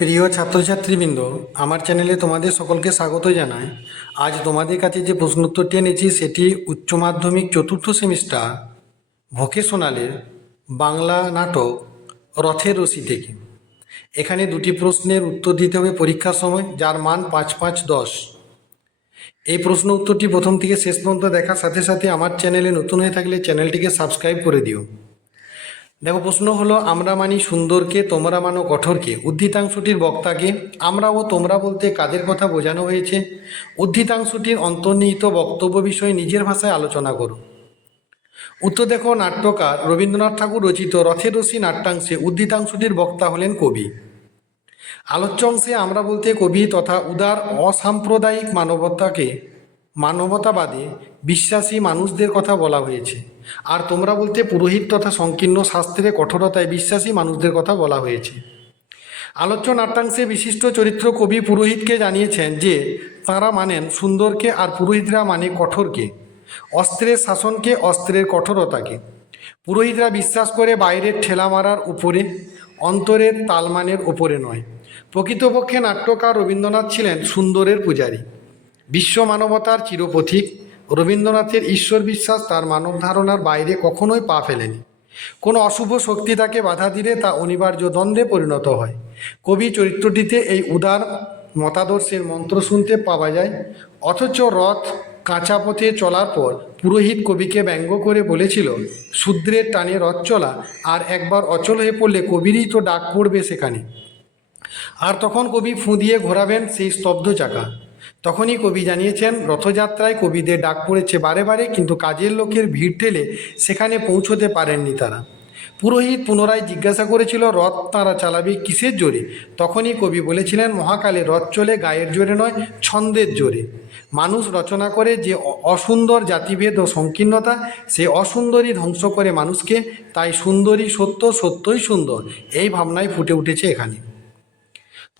প্রিয় ছাত্রছাত্রীবৃন্দ, আমার চ্যানেলে তোমাদের সকলকে স্বাগত জানাই। আজ তোমাদের কাছে যে প্রশ্নোত্তরটি এনেছি সেটি উচ্চ মাধ্যমিক চতুর্থ সেমিস্টার ভোকেশনালের বাংলা নাটক রথের রশি থেকে। এখানে দুটি প্রশ্নের উত্তর দিতে হবে পরীক্ষার সময়, যার মান 5-5-10। এই প্রশ্ন উত্তরটি প্রথম থেকে শেষ পর্যন্ত দেখার সাথে সাথে আমার চ্যানেলে নতুন হয়ে থাকলে চ্যানেলটিকে সাবস্ক্রাইব করে দিও। দেখো, প্রশ্ন হলো, আমরা মানি সুন্দরকে, তোমরা মানো কঠোরকে। উদ্ধৃতাংশটির বক্তাকে। আমরা ও তোমরা বলতে কাদের কথা বোঝানো হয়েছে? উদ্ধৃতাংশটির অন্তর্নিহিত বক্তব্য বিষয়ে নিজের ভাষায় আলোচনা করো। উত্তর দেখো, নাট্যকার রবীন্দ্রনাথ ঠাকুর রচিত রথের রশি নাট্যাংশে উদ্ধৃতাংশটির বক্তা হলেন কবি। আলোচ্য অংশে আমরা বলতে কবি তথা উদার অসাম্প্রদায়িক মানবতাবাদে বিশ্বাসী মানুষদের কথা বলা হয়েছে। আর তোমরা বলতে পুরোহিত তথা সংকীর্ণ শাস্ত্রে কঠোরতায় বিশ্বাসী মানুষদের কথা বলা হয়েছে। আলোচ্য নাট্যাংশে বিশিষ্ট চরিত্র কবি পুরোহিতকে জানিয়েছেন যে তাঁরা মানেন সুন্দরকে, আর পুরোহিতরা মানে কঠোরকে, অস্ত্রের শাসনকে, অস্ত্রের কঠোরতাকে। পুরোহিতরা বিশ্বাস করে বাইরের ঠেলা মারার উপরে, অন্তরের তালমানের ওপরে নয়। প্রকৃতপক্ষে নাট্যকার রবীন্দ্রনাথ ছিলেন সুন্দরের পূজারী, বিশ্ব মানবতার চিরপথিক। রবীন্দ্রনাথের ঈশ্বর বিশ্বাস তার মানব ধারণার বাইরে কখনোই পা ফেলেনি। কোনো অশুভ শক্তি তাকে বাধা দিলে তা অনিবার্য দ্বন্দ্বে পরিণত হয়। কবি চরিত্রটিতে এই উদার মতাদর্শের মন্ত্র শুনতে পাওয়া যায়। অথচ রথ কাঁচা পথে চলার পর পুরোহিত কবিকে ব্যঙ্গ করে বলেছিল, শূদ্রের টানে রথ চলা, আর একবার অচল হয়ে পড়লে কবিরই তো ডাক পড়বে সেখানে। আর তখন কবি ফুঁ দিয়ে ঘোরাবেন সেই স্তব্ধ চাকা। তখনই কবি জানিয়েছেন, রথযাত্রায় কবিদের ডাক পড়েছে বারে বারে, কিন্তু কাজের লোকের ভিড় ঠেলে সেখানে পৌঁছতে পারেননি তারা। পুরোহিত পুনরায় জিজ্ঞাসা করেছিল, রথ তাঁরা চালাবে কিসের জোরে? তখনই কবি বলেছিলেন, মহাকালে রথ চলে গায়ের জোরে নয়, ছন্দের জোরে। মানুষ রচনা করে যে অসুন্দর জাতিভেদ ও সংকীর্ণতা, সে অসুন্দরই ধ্বংস করে মানুষকে। তাই সুন্দরী সত্য, সত্যই সুন্দর, এই ভাবনায় ফুটে উঠেছে এখানে।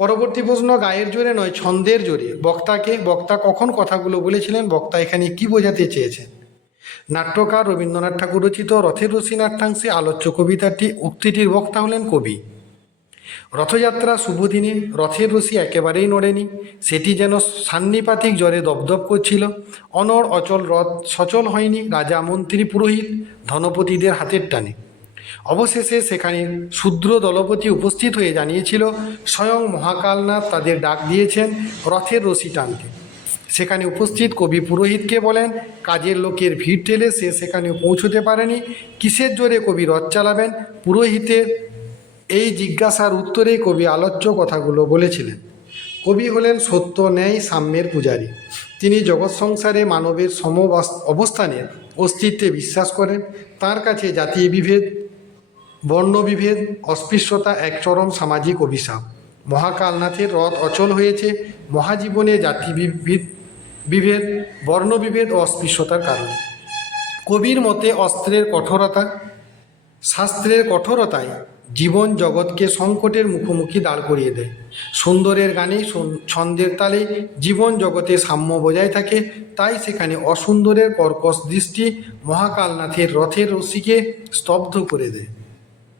পরবর্তী প্রশ্ন, গায়ের জোরে নয় ছন্দের জোরে। বক্তা কখন কথাগুলো বলেছিলেন? বক্তা এখানে কি বোঝাতে চেয়েছেন? নাট্যকার রবীন্দ্রনাথ ঠাকুর রচিত রথের রশি নাট্যাংশে আলোচ্য উক্তিটির বক্তা হলেন কবি। রথযাত্রা শুভ দিনে রথের রশি একেবারেই নড়েনি, সেটি যেন সান্নিপাতিক জ্বরে দপদপ করছিল। অনড় অচল রথ সচল হয়নি রাজা, মন্ত্রী, পুরোহিত, ধনপতিদের হাতের টানে। অবশেষে সেখানে শূদ্র দলপতি উপস্থিত হয়ে জানিয়েছিল, স্বয়ং মহাকালনাথ তাদের ডাক দিয়েছেন রথের রশি টানতে। সেখানে উপস্থিত কবি পুরোহিতকে বলেন, কাজের লোকের ভিড় ঠেলে সে সেখানে পৌঁছতে পারেনি, কিসের জোরে কবি রথ চালাবেন? পুরোহিতের এই জিজ্ঞাসার উত্তরে কবি আলোচ্য কথাগুলো বলেছিলেন। কবি হলেন সত্য, ন্যায়, সাম্যের পূজারী। তিনি জগৎ সংসারে মানবের অবস্থানের অস্তিত্বে বিশ্বাস করেন। তার কাছে জাতীয় বিভেদ, বর্ণবিভেদ, অস্পৃশ্যতা এক চরম সামাজিক অভিশাপ। মহাকালনাথের রথ অচল হয়েছে মহাজীবনে জাতি বিভেদ, বর্ণবিভেদ ও অস্পৃশ্যতার কারণে। কবির মতে অস্ত্রের কঠোরতা, শাস্ত্রের কঠোরতায় জীবন জগৎকে সংকটের মুখোমুখি দাঁড় করিয়ে দেয়। সুন্দরের গানে, ছন্দের তালে জীবন জগতে সাম্য বজায় থাকে। তাই সেখানে অসুন্দরের কর্কশ দৃষ্টি মহাকালনাথের রথের রশিকে স্তব্ধ করে দেয়।